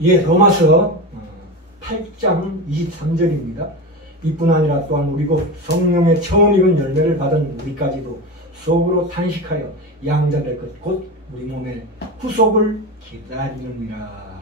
예, 로마서 8장 23절입니다. 이뿐 아니라 또한 우리 곧 성령의 처음 익은 열매를 받은 우리까지도 속으로 탄식하여 양자될 것 곧 우리 몸의 후속을 기다리느니라.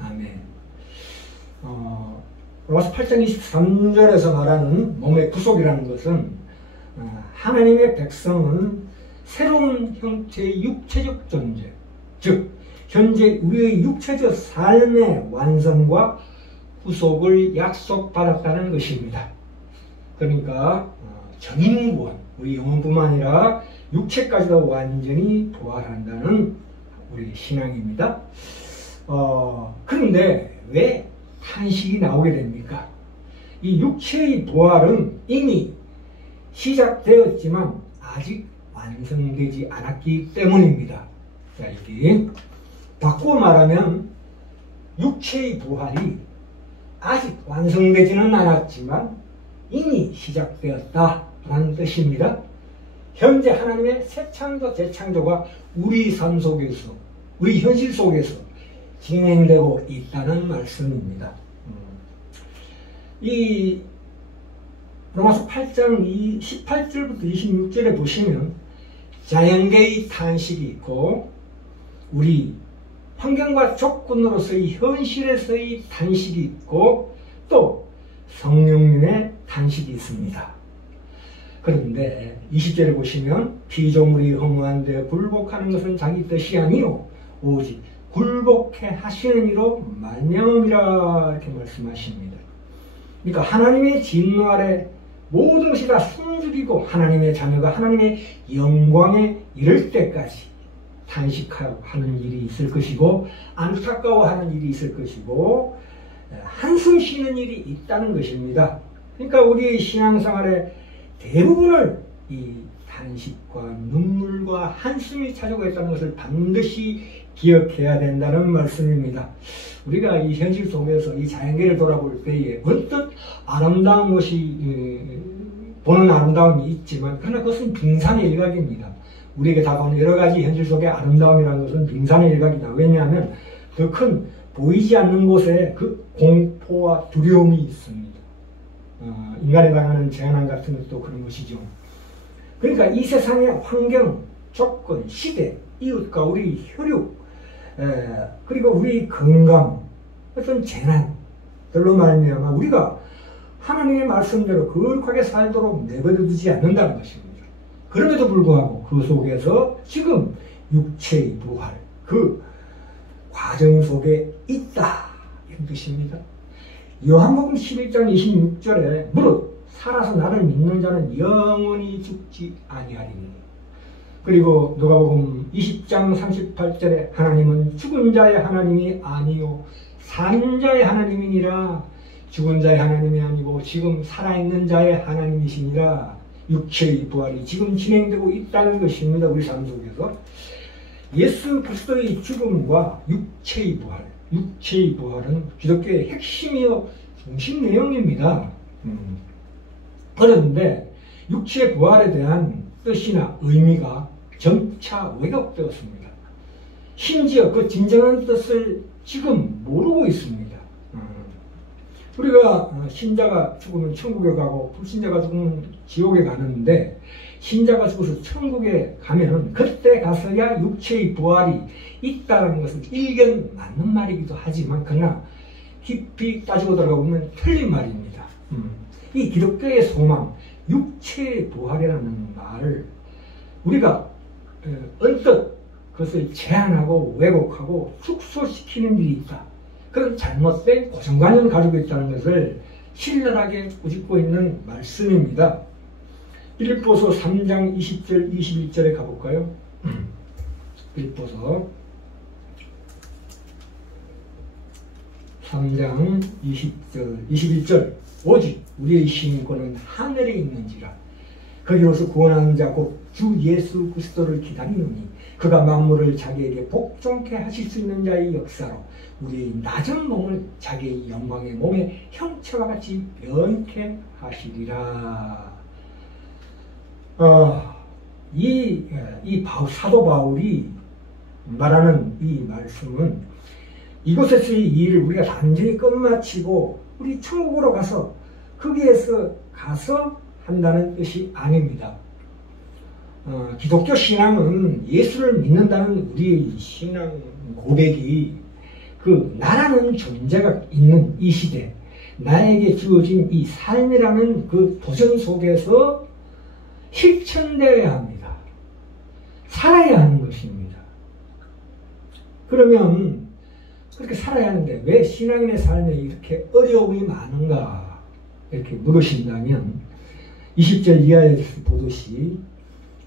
아멘. 로마서 8장 23절에서 말하는 몸의 구속이라는 것은 하나님의 백성은 새로운 형태의 육체적 존재, 즉 현재 우리의 육체적 삶의 완성과 후속을 약속받았다는 것입니다. 그러니까 전인구원, 우리 영혼뿐만 아니라 육체까지도 완전히 부활한다는 우리 신앙입니다. 그런데 왜 탄식이 나오게 됩니까? 이 육체의 부활은 이미 시작되었지만 아직 완성되지 않았기 때문입니다. 자, 이게 바꾸어 말하면 육체의 부활이 아직 완성되지는 않았지만 이미 시작되었다라는 뜻입니다. 현재 하나님의 새 창조, 재창조가 우리 삶 속에서, 우리 현실 속에서 진행되고 있다는 말씀입니다. 이 로마서 8장 18절부터 26절에 보시면 자연계의 탄식이 있고 우리 환경과 조건으로서의 현실에서의 탄식이 있고 또 성령님의 탄식이 있습니다. 그런데 20절에 보시면 피조물이 허무한 데 굴복하는 것은 자기 뜻이 아니요 오직 굴복해 하시는 이로 말미암음이라 이렇게 말씀하십니다. 그러니까 하나님의 진노 아래 모든 것이 다 숨죽이고 하나님의 자녀가 하나님의 영광에 이를 때까지 탄식하는 일이 있을 것이고 안타까워하는 일이 있을 것이고 한숨 쉬는 일이 있다는 것입니다. 그러니까 우리의 신앙생활의 대부분을 이 탄식과 눈물과 한숨이 차지하고 있다는 것을 반드시 기억해야 된다는 말씀입니다. 우리가 이 현실 속에서 이 자연계를 돌아볼 때에 언뜻 아름다운 것이 보는 아름다움이 있지만 그러나 그것은 빙산의 일각입니다. 우리에게 다가오는 여러 가지 현실 속의 아름다움이라는 것은 빙산의 일각이다. 왜냐하면 더 큰 보이지 않는 곳에 그 공포와 두려움이 있습니다. 인간에 당하는 재난 같은 것도 그런 것이죠. 그러니까 이 세상의 환경, 조건, 시대, 이웃과 우리 혈육, 그리고 우리 건강, 어떤 재난들로 말미암아 우리가 하나님의 말씀대로 거룩하게 살도록 내버려두지 않는다는 것입니다. 그럼에도 불구하고 그 속에서 지금 육체의 부활, 그 과정 속에 있다 이런 뜻입니다. 요한복음 11장 26절에 무릇 살아서 나를 믿는 자는 영원히 죽지 아니하리니 그리고 누가복음 20장 38절에 하나님은 죽은 자의 하나님이 아니요 산 자의 하나님이니라. 죽은 자의 하나님이 아니고 지금 살아있는 자의 하나님이시니라. 육체의 부활이 지금 진행되고 있다는 것입니다. 우리 삶 속에서 예수 그리스도의 죽음과 육체의 부활, 육체의 부활은 기독교의 핵심이요 중심 내용입니다. 그런데 육체의 부활에 대한 뜻이나 의미가 점차 왜곡되었습니다. 심지어 그 진정한 뜻을 지금 모르고 있습니다. 우리가 신자가 죽으면 천국에 가고 불신자가 죽으면 지옥에 가는데 신자가 죽어서 천국에 가면 그때 가서야 육체의 부활이 있다는 것은 일견 맞는 말이기도 하지만 그러나 깊이 따지고 들어가보면 틀린 말입니다. 이 기독교의 소망, 육체의 부활이라는 말을 우리가 언뜻 그것을 제한하고 왜곡하고 축소시키는 일이 있다. 그런 잘못된 고정관념을 가지고 있다는 것을 신랄하게 꾸짖고 있는 말씀입니다. 빌립보서 3장 20절 21절에 가볼까요? 빌립보서 3장 20절 21절 오직 우리의 신권은 하늘에 있는지라 거기로서 구원하는 자 곧 주 예수 그리스도를 기다리노니 그가 만물을 자기에게 복종케 하실 수 있는 자의 역사로 우리의 낮은 몸을 자기의 영광의 몸의 형체와 같이 변케 하시리라. 이 사도 바울이 말하는 이 말씀은 이곳에서의 이 일을 우리가 단순히 끝마치고 우리 천국으로 가서 거기에서 가서 한다는 뜻이 아닙니다. 기독교 신앙은 예수를 믿는다는 우리의 신앙 고백이 그 나라는 존재가 있는 이 시대, 나에게 주어진 이 삶이라는 그 도전 속에서 실천되어야 합니다. 살아야 하는 것입니다. 그러면 그렇게 살아야 하는데 왜 신앙인의 삶에 이렇게 어려움이 많은가 이렇게 물으신다면 20절 이하에서 보듯이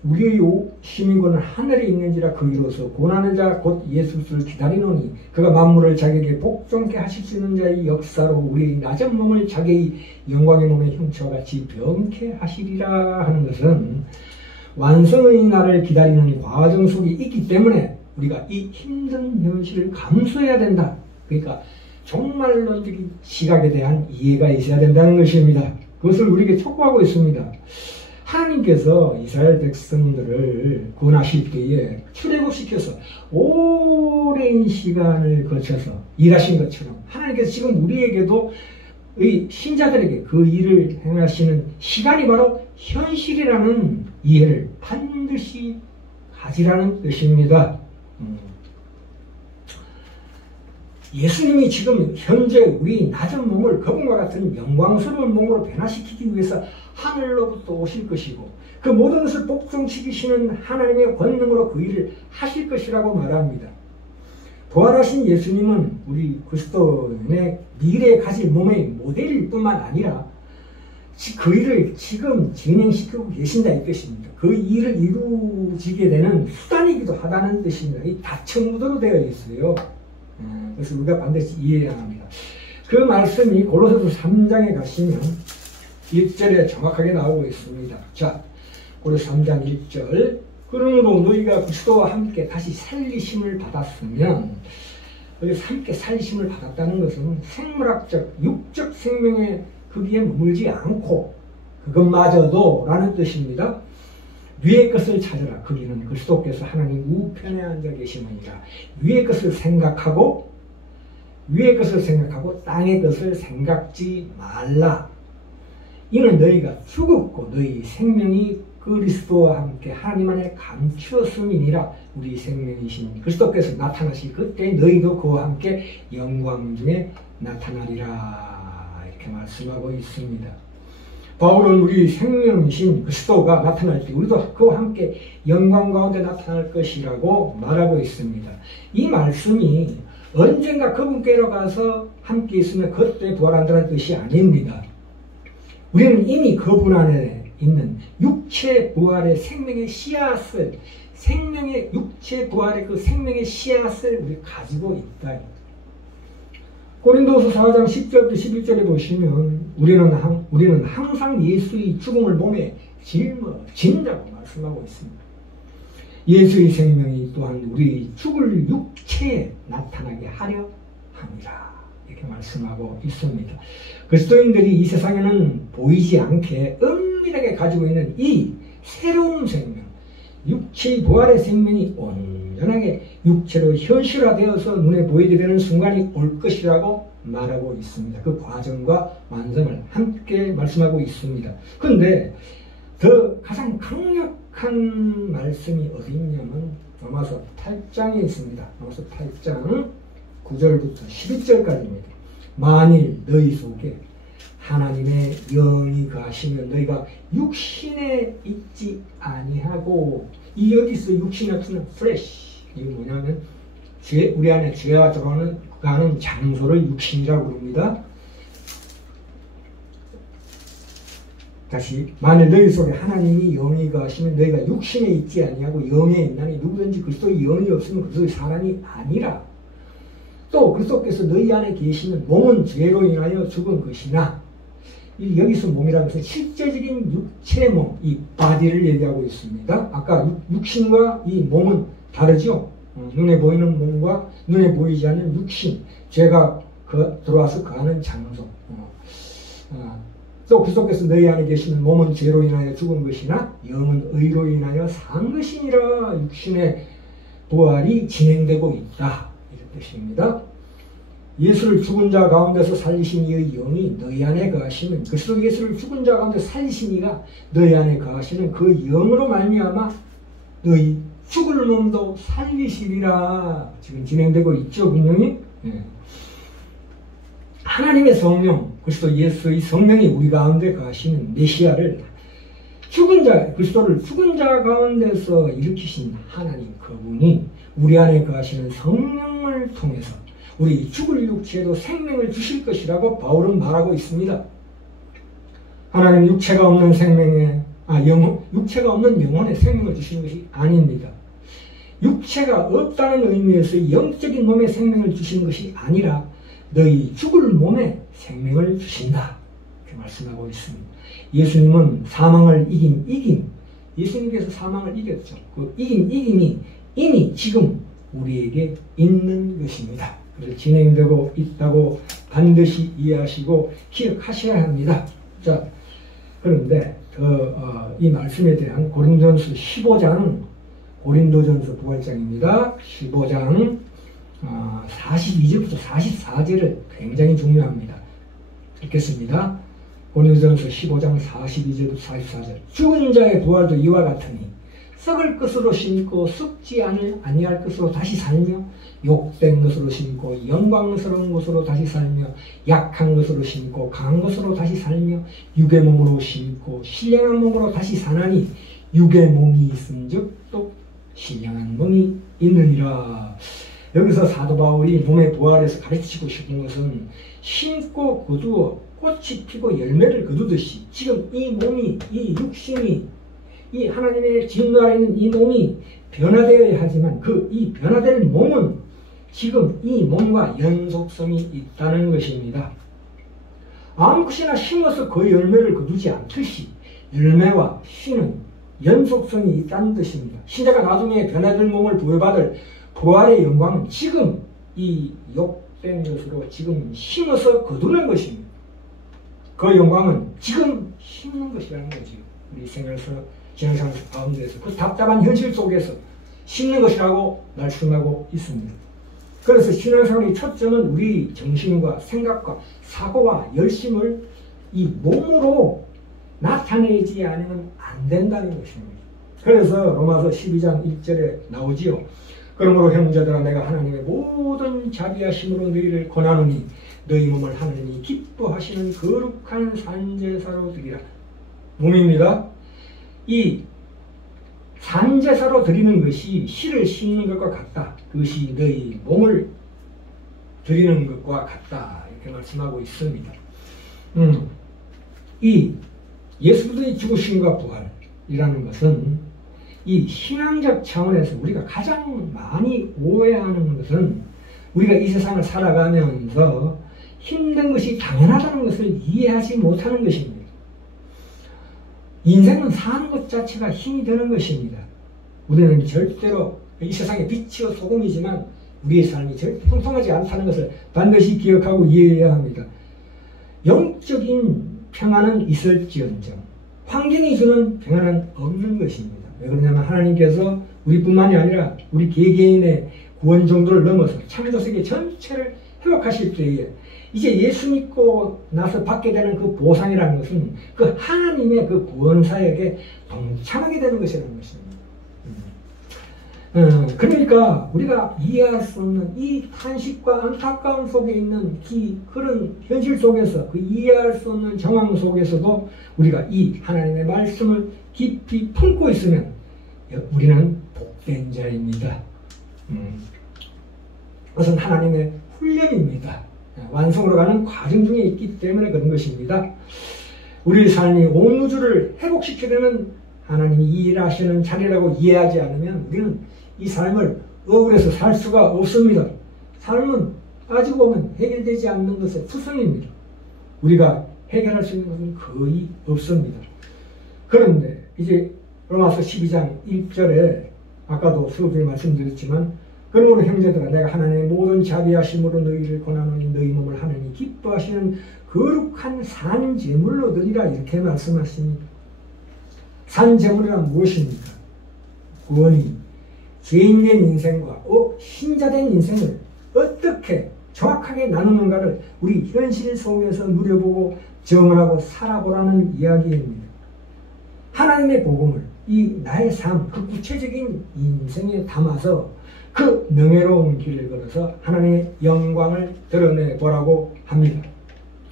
우리의 시민권은 하늘에 있는지라 그 이로써 고난의 자 곧 예수를 기다리노니 그가 만물을 자기에게 복종케 하실 수 있는 자의 역사로 우리의 낮은 몸을 자기의 영광의 몸의 형체와 같이 병케 하시리라 하는 것은 완성의 날을 기다리는 과정 속에 있기 때문에 우리가 이 힘든 현실을 감수해야 된다. 그러니까 종말론적인 시각에 대한 이해가 있어야 된다는 것입니다. 그것을 우리에게 촉구하고 있습니다. 하나님께서 이스라엘 백성들을 구원하실 때에 출애굽시켜서 오랜 시간을 거쳐서 일하신 것처럼 하나님께서 지금 우리에게도 의 신자들에게 그 일을 행하시는 시간이 바로 현실이라는 이해를 반드시 가지라는 뜻입니다. 예수님이 지금 현재 우리 낮은 몸을 그분과 같은 영광스러운 몸으로 변화시키기 위해서 하늘로부터 오실 것이고 그 모든 것을 복종시키시는 하나님의 권능으로 그 일을 하실 것이라고 말합니다. 부활하신 예수님은 우리 그리스도인의 미래에 가질 몸의 모델일 뿐만 아니라 그 일을 지금 진행시키고 계신다 이 뜻입니다. 그 일을 이루어지게 되는 수단이기도 하다는 뜻입니다. 이 다층구도로 되어 있어요. 그래서 우리가 반드시 이해해야 합니다. 그 말씀이 고로새서 3장에 가시면 1절에 정확하게 나오고 있습니다. 자, 고로새 3장 1절 그러므로 너희가 그리스도와 함께 다시 살리심을 받았으면 여기서 함께 살리심을 받았다는 것은 생물학적, 육적 생명의 거기에 머물지 않고 그것마저도 라는 뜻입니다. 위의 것을 찾으라. 거기는 그리스도께서 하나님 우편에 앉아 계시느니라. 위의 것을 생각하고 땅의 것을 생각지 말라. 이는 너희가 죽었고 너희 생명이 그리스도와 함께 하나님 안에 감추었음이니라. 우리 생명이신 그리스도께서 나타나실 그때 너희도 그와 함께 영광 중에 나타나리라. 이렇게 말씀하고 있습니다. 바울은 우리 생명이신 그리스도가 나타날 때 우리도 그와 함께 영광 가운데 나타날 것이라고 말하고 있습니다. 이 말씀이 언젠가 그분께로 가서 함께 있으면 그때 부활한다는 뜻이 아닙니다. 우리는 이미 그분 안에 있는 육체 부활의 생명의 씨앗을 육체 부활의 그 생명의 씨앗을 우리 가지고 있다. 고린도서 4장 10절부터 11절에 보시면 우리는 항상 예수의 죽음을 몸에 짊어진다고 말씀하고 있습니다. 예수의 생명이 또한 우리 죽을 육체에 나타나게 하려 합니다. 이렇게 말씀하고 있습니다. 그리스도인들이 이 세상에는 보이지 않게 은밀하게 가지고 있는 이 새로운 생명, 육체의 부활의 생명이 온전하게 육체로 현실화되어서 눈에 보이게 되는 순간이 올 것이라고 말하고 있습니다. 그 과정과 완성을 함께 말씀하고 있습니다. 그런데 더 가장 강력한 말씀이 어디 있냐면 로마서 8장에 있습니다. 로마서 8장 9절부터 11절까지입니다. 만일 너희 속에 하나님의 영이 거하시면 너희가 육신에 있지 아니하고 이 여기서 육신이 나타나는 flesh 이게 뭐냐면 우리 안에 죄가 들어가는 장소를 육신이라고 부릅니다. 다시 만일 너희 속에 하나님이 영이 거하시면 너희가 육신에 있지 아니하고 영에 있나니 누구든지 그리스도의 영이 없으면 그리스도의 사람이 아니라 또 그리스도께서 너희 안에 계시면 몸은 죄로 인하여 죽은 것이나 여기서 몸이라는 것은 실제적인 육체의 몸, 이 바디를 얘기하고 있습니다. 아까 육신과 이 몸은 다르죠. 눈에 보이는 몸과 눈에 보이지 않는 육신, 죄가 들어와서 거하는 장소. 또 그리스도께서 너희 안에 계시는 몸은 죄로 인하여 죽은 것이나 영은 의로 인하여 산 것이니라. 육신의 부활이 진행되고 있다. 이런 뜻입니다. 예수를 죽은 자 가운데서 살리신 이의 영이 너희 안에 거하시는, 그리스도 예수를 죽은 자 가운데 살리신 이가 너희 안에 거하시는 그 영으로 말미암아 너희 죽을 몸도 살리시리라. 지금 진행되고 있죠, 분명히. 하나님의 성령, 그리스도 예수의 성령이 우리 가운데 거하시는 메시아를, 죽은 자, 그리스도를 죽은 자 가운데서 일으키신 하나님 그분이 우리 안에 거하시는 성령을 통해서 우리 죽을 육체에도 생명을 주실 것이라고 바울은 말하고 있습니다. 하나님 육체가 없는 생명에, 육체가 없는 영혼에 생명을 주시는 것이 아닙니다. 육체가 없다는 의미에서 영적인 몸에 생명을 주시는 것이 아니라 너희 죽을 몸에 생명을 주신다. 이렇게 말씀하고 있습니다. 예수님은 사망을 이긴, 예수님께서 사망을 이겼죠. 그 이김이 이미 지금 우리에게 있는 것입니다. 그래서 진행되고 있다고 반드시 이해하시고 기억하셔야 합니다. 자, 그런데 이 말씀에 대한 고린도전서 15장, 고린도전서 9장입니다. 15장 42절부터 44절을 굉장히 중요합니다. 읽겠습니다. 고린도전서 15장 42절부터 44절. 죽은 자의 부활도 이와 같으니 썩을 것으로 심고 썩지 아니할 것으로 다시 살며, 욕된 것으로 심고 영광스러운 것으로 다시 살며, 약한 것으로 심고 강한 것으로 다시 살며, 육의 몸으로 심고 신령한 몸으로 다시 사나니 육의 몸이 있은즉 또 신령한 몸이 있느니라. 여기서 사도 바울이 몸의 부활에서 가르치고 싶은 것은 심고 거두어 꽃이 피고 열매를 거두듯이 지금 이 몸이, 이 육신이, 이 하나님의 진노 아래 있는 이 몸이 변화되어야 하지만 이 변화될 몸은 지금 이 몸과 연속성이 있다는 것입니다. 아무 것이나 심어서 그 열매를 거두지 않듯이 열매와 씨는 연속성이 있다는 뜻입니다. 신자가 나중에 변화될 몸을 부여받을 부활의 영광은 지금 이 욕된 것으로 지금 심어서 거두는 것입니다. 그 영광은 지금 심는 것이라는 거지. 우리 생활에서 지향상 가운데에서 그 답답한 현실 속에서 심는 것이라고 말씀하고 있습니다. 그래서 신앙생활의 초점은 우리 정신과 생각과 사고와 열심을 이 몸으로 나타내지 않으면 안 된다는 것입니다. 그래서 로마서 12장 1절에 나오지요. 그러므로 형제들아, 내가 하나님의 모든 자비하심으로 너희를 권하노니 너희 몸을 하나님이 기뻐하시는 거룩한 산제사로 드리라. 몸입니다. 이 산제사로 드리는 것이 씨를 심는 것과 같다. 그것이 너희 몸을 드리는 것과 같다. 이렇게 말씀하고 있습니다. 이 예수 그리스도의 죽으심과 부활이라는 것은 이 신앙적 차원에서 우리가 가장 많이 오해하는 것은 우리가 이 세상을 살아가면서 힘든 것이 당연하다는 것을 이해하지 못하는 것입니다. 인생은 사는 것 자체가 힘이 드는 것입니다. 우리는 절대로 이 세상의 빛이요 소금이지만 우리의 삶이 절대 평평하지 않다는 것을 반드시 기억하고 이해해야 합니다. 영적인 평안은 있을지언정 환경이 주는 평안은 없는 것입니다. 왜 그러냐면 하나님께서 우리뿐만이 아니라 우리 개개인의 구원 정도를 넘어서 창조세계 전체를 회복하실 때에 이제 예수 믿고 나서 받게 되는 그 보상이라는 것은 그 하나님의 그 구원 사역에 동참하게 되는 것이라는 것입니다. 그러니까 우리가 이해할 수 없는 이 탄식과 안타까움 속에 있는 그런 현실 속에서 그 이해할 수 없는 정황 속에서도 우리가 이 하나님의 말씀을 깊이 품고 있으면 우리는 복된 자입니다. 그것은 하나님의 훈련입니다. 완성으로 가는 과정 중에 있기 때문에 그런 것입니다. 우리 삶이 온 우주를 회복시키려는 하나님이 일하시는 자리라고 이해하지 않으면 우리는 이 삶을 억울해서 살 수가 없습니다. 삶은 따지고 보면 해결되지 않는 것의 투성입니다. 우리가 해결할 수 있는 것은 거의 없습니다. 그런데 이제 로마서 12장 1절에 아까도 수업에 말씀드렸지만 그러므로 형제들아, 내가 하나님의 모든 자비하심으로 너희를 권하노니 너희 몸을 하나님이 기뻐하시는 거룩한 산제물로 드리라, 이렇게 말씀하십니다. 산제물이란 무엇입니까? 구원이 죄인된 인생과 신자된 인생을 어떻게 정확하게 나누는가를 우리 현실 속에서 누려보고 정언하고 살아보라는 이야기입니다. 하나님의 복음을 이 나의 삶, 그 구체적인 인생에 담아서 그 명예로운 길을 걸어서 하나님의 영광을 드러내보라고 합니다.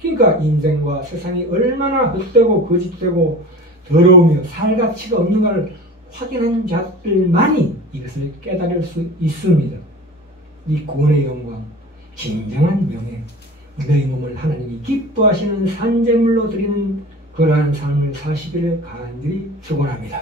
그러니까 인생과 세상이 얼마나 헛되고 거짓되고 더러우며 살 가치가 없는가를 확인한 자들만이 이것을 깨달을 수 있습니다. 이 구원의 영광, 진정한 명예, 너희 몸을 하나님이 기뻐하시는 산제물로 드리는 그러한 삶을 사시기를 간절히 축원합니다.